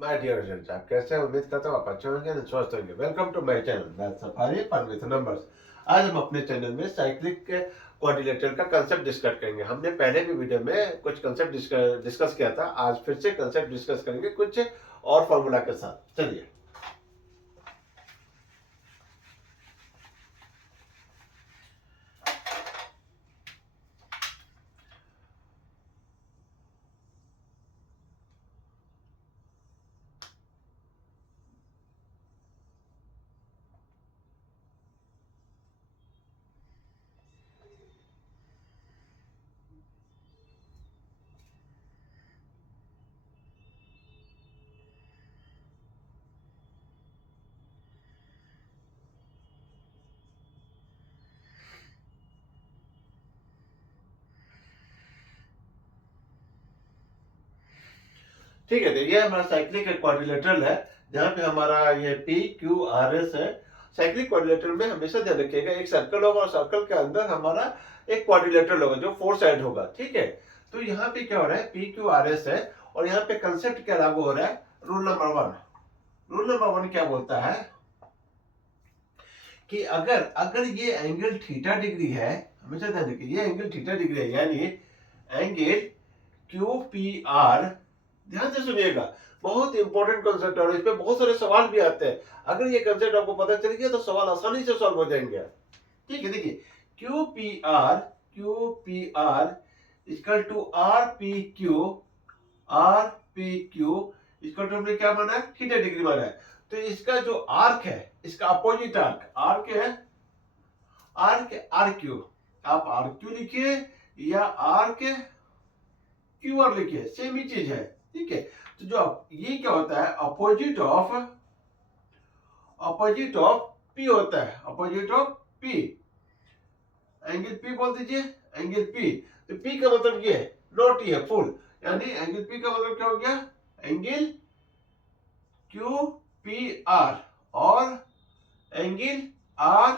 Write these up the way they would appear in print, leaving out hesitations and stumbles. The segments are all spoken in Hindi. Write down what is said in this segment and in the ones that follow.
माय डियर फ्रेंड्स, आप कैसे हैं? उम्मीद करता हूँ आप अच्छे होंगे और स्वस्थ होंगे। Welcome to my channel Math Safari fun with numbers. आज हम अपने चैनल में साइक्लिक के क्वाड्रिलेटरल का कंसेप्ट डिस्कस करेंगे। हमने पहले भी वीडियो में कुछ कंसेप्ट डिस्कस किया था। आज फिर से कंसेप्ट डिस्कस करेंगे कुछ और फॉर्मूला के साथ। चलिए। ठीक है, तो ये हमारा साइक्लिक क्वाड्रिलेटरल है, जहाँ पे हमारा ये पी क्यू आर एस है। साइक्लिक क्वाड्रिलेटरल में हमेशा ध्यान रखिएगा, एक सर्कल होगा और सर्कल के अंदर हमारा एक क्वाड्रिलेटरल होगा जो फोर साइड होगा। ठीक है, तो यहाँ पे क्या हो रहा है, पी क्यू आर एस है और यहाँ पे कंसेप्ट क्या लागू हो रहा है, rule number one. Rule number one क्या बोलता है कि अगर अगर ये एंगल थीटा डिग्री है, हमेशा ध्यान रखिए ये एंगल थीटा डिग्री है, यानी एंगल क्यू पी आर। ध्यान से सुनिएगा, बहुत इंपॉर्टेंट कंसेप्ट है और इस पे बहुत सारे सवाल भी आते हैं। अगर ये कंसेप्ट आपको पता चल गया तो सवाल आसानी से सॉल्व हो जाएंगे। ठीक है, देखिए Q P R equal to R P Q equal to हमने क्या माना है, थीटा डिग्री माना है। तो इसका जो आर्क है, इसका अपोजिट आर्क आर्क है, आर क्यू। आप आर क्यू लिखिए या आर्क क्यू आर लिखिए, सेम ही चीज है। ठीक है, तो जो ये क्या होता है, अपोजिट ऑफ पी होता है, opposite of P. Angle P बोल दीजिए, एंगल पी। तो पी का मतलब ये है, नॉट ये फुल, यानी एंगल पी का मतलब क्या हो गया, एंगल क्यू पी आर और एंगल आर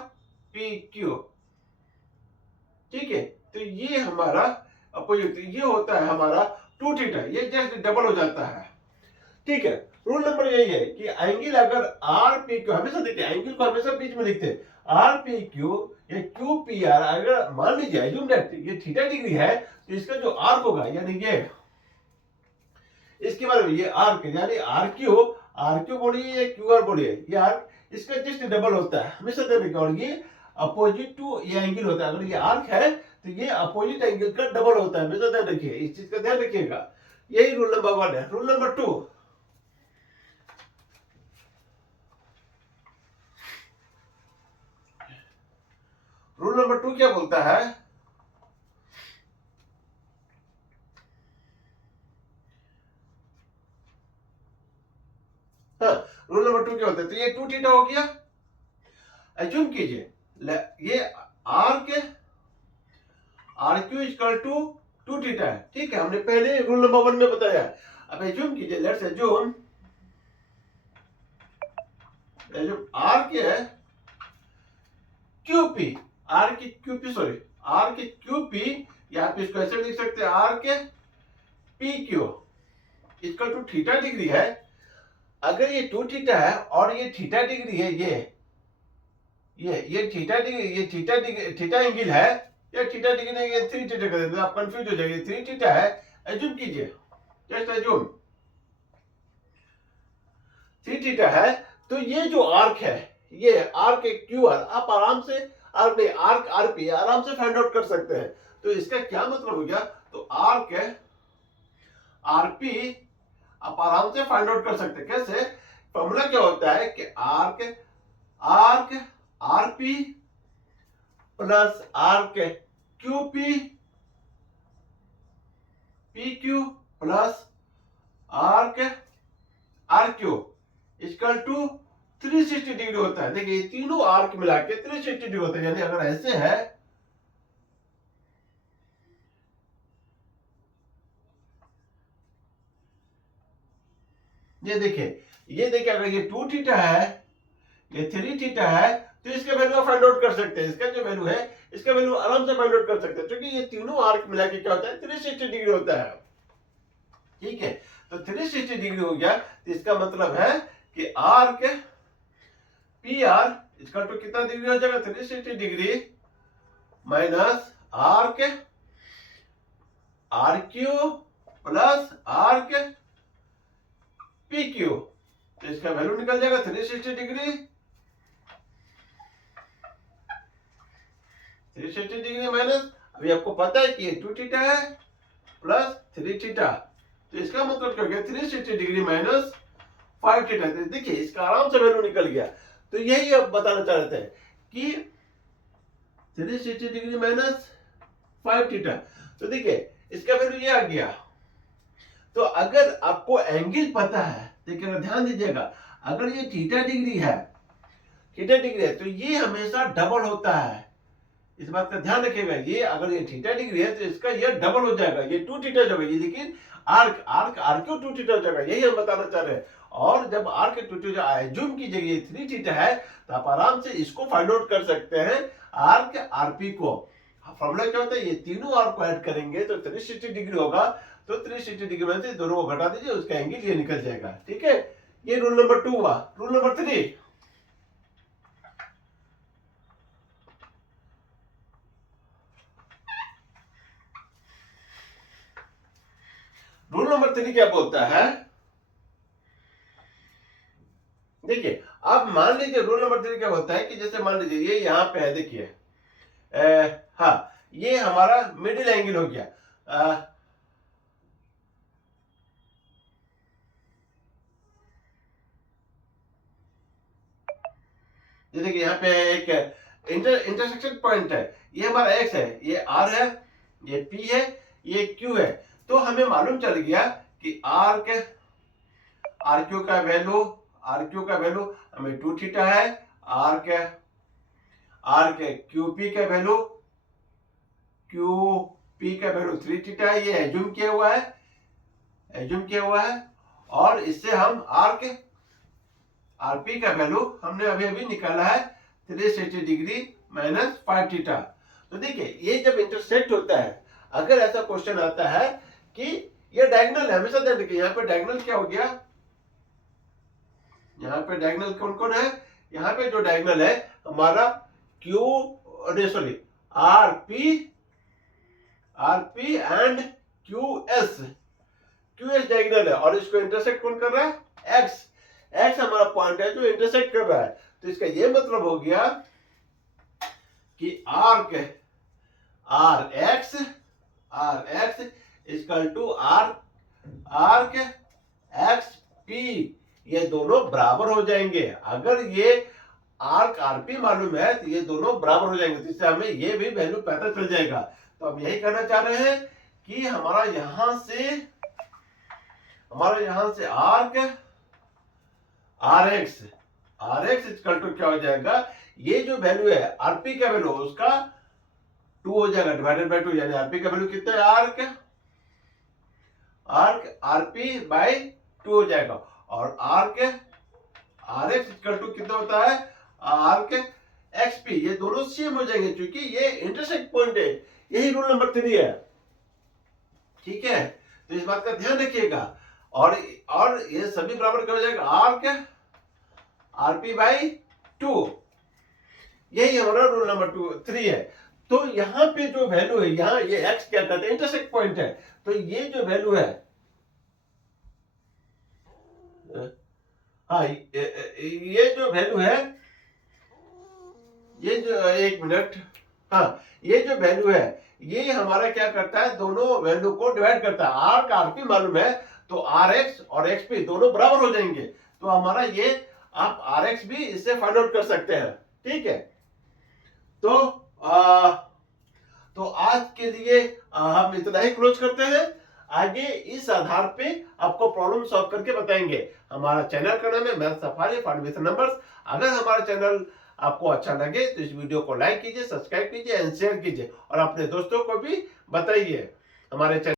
पी क्यू। ठीक है, तो ये हमारा अपोजिट, ये होता है हमारा टू थीटा, ये जस्ट डबल हो जाता है। ठीक है, रूल नंबर यही है कि एंगल अगर आर पी क्यू, हमेशा देखिए एंगल को हमेशा बीच में लिखते हैं, आर पी क्यू या क्यू पी आर। अगर मान लीजिए एज्यूम दैट ये थीटा डिग्री है, तो इसका जो आर्क होगा, यानी ये इसके बारे में, ये आर्क यानी आर क्यू बोलिए या क्यू आर बोलिए, ये आर्क इसका जस्ट डबल होता है, हमेशा ध्यान रखिए। और ये अपोजिट टू ये एंगल होता है, अगर ये आर्क है तो ये अपोजिट एंगल का डबल होता है, हमेशा ध्यान रखिए, इस चीज का ध्यान रखिएगा। यही रूल नंबर वन है। Rule number two, rule number two क्या बोलता है, हाँ, रूल नंबर टू क्या होता है, तो ये टू थीटा हो गया। एज्यूम कीजिए ये R Q equal to two theta है। ठीक है, हमने पहले रूल नंबर वन में बताया। अब एज्यूम कीजिए, लेट्स एज्यूम आर के है क्यूपी, आर की क्यूपी, सॉरी आर के क्यूपी, या आप इसको ऐसे लिख सकते हैं, आर के P Q equal to theta degree है। अगर ये टू थीटा है और ये थीटा डिग्री है, ये थीटा डिग्री, ये थीटा डिग्री, थीटा एंगल है, या थीटा डिग्री नहीं, ये थ्री थीटा कर देते हैं, आप कंफ्यूज हो जाएंगे। थ्री थीटा है, एज्यूम कीजिए, जस्ट एज्यूम थ्री थीटा है। तो ये जो आर्क है, ये आर्क क्यू आर, आप आराम से आर्क नहीं, आर्क आर पी आराम से फाइंड आउट कर सकते हैं। तो इसका क्या मतलब हो गया, तो आर्क है आरपी आप आराम से फाइंड आउट कर सकते हैं। कैसे, फॉर्मूला क्या होता है कि arc arc R P plus arc Q P P Q plus arc R Q equal to 360 degree होता है। देखिए ये तीनों आर्क मिला के 360 डिग्री होता है, यानी अगर ऐसे है, ये देखिए अगर ये टू थीटा है, ये थ्री थीटा है, तो इसका वैल्यू फाइंड आउट कर सकते हैं। इसका जो वैल्यू है, इसका वैल्यू आराम से फाइंड आउट कर सकते हैं, क्योंकि ये तीनों आर्क मिला के क्या होता है, 360 डिग्री होता है। ठीक है, तो 360 डिग्री हो गया। तो इसका मतलब है कि आर्क पी आर इसका तो कितना डिग्री हो जाएगा, 360 degree minus arc R Q plus arc P Q. तो इसका वैल्यू निकल जाएगा 360 डिग्री 360 डिग्री माइनस, अभी आपको पता है कि ये 2 थीटा है प्लस 3 थीटा। तो इसका मतलब क्या हो गया, 360 डिग्री माइनस 5 थीटा। देखिए इसका आराम से वैल्यू निकल गया। तो यही अब बताना चाह रहे थे कि 360 डिग्री माइनस 5 थीटा। तो देखिए इसका वैल्यू ये आ गया। तो अगर आपको एंगल पता है, देखिए ध्यान दीजिएगा, अगर ये थीटा डिग्री है तो ये हमेशा डबल होता है। इस बात का ध्यान रखिएगा, ये अगर ये थीटा डिग्री है तो इसका ये डबल हो जाएगा, ये 2 थीटा हो जाएगा। ये लेकिन आर्क क्यों 2 थीटा हो जाएगा, यही हम बताना चाह रहे हैं। और जब आर्क 2 थीटा एज्यूम कीजिएगा ये 3 थीटा है, तो आप आराम से इसको फाइंड आउट कर सकते हैं, आर्क आरपी को। फॉर्मूला क्या होता है, ये तीनों आर्क को ऐड करेंगे तो 360 डिग्री होगा। तो 360 डिग्री में से दोनों को घटा दीजिए, उसका एंगल ये निकल जाएगा। ठीक है, ये रूल नंबर 2 हुआ। रूल नंबर 3, रूल नंबर 3 क्या बोलता है, देखिए अब मान लीजिए रूल नंबर 3 क्या बोलता है कि जैसे मान लीजिए ये यहां पे है, देखिए हाँ ये हमारा मिडिल एंगल हो गया। ये देखिए यहाँ पे एक इंटरसेक्शन पॉइंट है, ये हमारा एक्स है, ये आर है, ये पी है, ये क्यू है। तो हमें मालूम चल गया कि आर क्यू का वैल्यू हमें 2 थीटा है, आर के क्यू पी का वैल्यू 3 थीटा है। ये एज्यूम किया हुआ है। और इससे हम आरपी का वैल्यू हमने अभी निकाला है 360 डिग्री माइनस 5 थीटा। तो देखिए ये जब इंटरसेक्ट होता है, अगर ऐसा क्वेश्चन आता है कि ये डायगोनल है, हमेशा ध्यान रखिए यहाँ पे डायगोनल क्या हो गया, यहाँ पे डायगोनल कौन कौन है, यहाँ पे जो डायगोनल है हमारा आरपी एंड क्यूएस डायगोनल है। और इसको इंटरसेक्ट कौन कर रहा है, एक्स हमारा पॉइंट है जो इंटरसेक्ट कर रहा है। तो इसका ये मतलब हो गया कि R X equal to arc X P, ये दोनों बराबर हो जाएंगे। अगर ये आर्क आरपी मालूम है तो ये दोनों बराबर हो जाएंगे, तो इससे हमें ये भी वैल्यू पता चल जाएगा। तो हम यही कहना चाह रहे हैं कि हमारा यहां से आर एक्स इक्वल टू क्या हो जाएगा, ये जो वैल्यू है आरपी का वैल्यू उसका 2 हो जाएगा डिवाइडेड बाय 2, यानी आरपी का वैल्यू कितना है, आर्क आरपी बाय 2 हो जाएगा। और आर एक्स इक्वल टू कितना होता है, आर्क एक्सपी, ये दोनों सेम हो जाएंगे क्योंकि ये इंटरसेक्ट पॉइंट है। यही रूल नंबर 3 है। ठीक है, तो इस बात का ध्यान रखिएगा। और ये सभी बराबर क्या हो जाएगा, आर्क आरपी बाय 2, यही हमारा रूल नंबर 3 है। तो यहाँ पे जो वैल्यू है, यहाँ ये एक्स क्या करते हैं, इंटरसेक्ट पॉइंट है। तो ये जो वैल्यू है, हाँ ये जो वैल्यू है, ये जो एक मिनट, हाँ ये जो वैल्यू है ये हमारा क्या करता है, दोनों वैल्यू को डिवाइड करता है। आर का आरपी मालूम है तो आर एक्स और एक्स पी दोनों बराबर हो जाएंगे। तो हमारा ये आप आर एक्स भी इससे फाइंड आउट कर सकते हैं। ठीक है, तो आज के लिए हम इतना ही क्लोज करते हैं। आगे इस आधार पे आपको प्रॉब्लम सॉल्व करके बताएंगे। हमारा चैनल का नाम है math safari for with numbers. अगर हमारा चैनल आपको अच्छा लगे तो इस वीडियो को लाइक कीजिए, सब्सक्राइब कीजिए एंड शेयर कीजिए और अपने दोस्तों को भी बताइए हमारे चैनल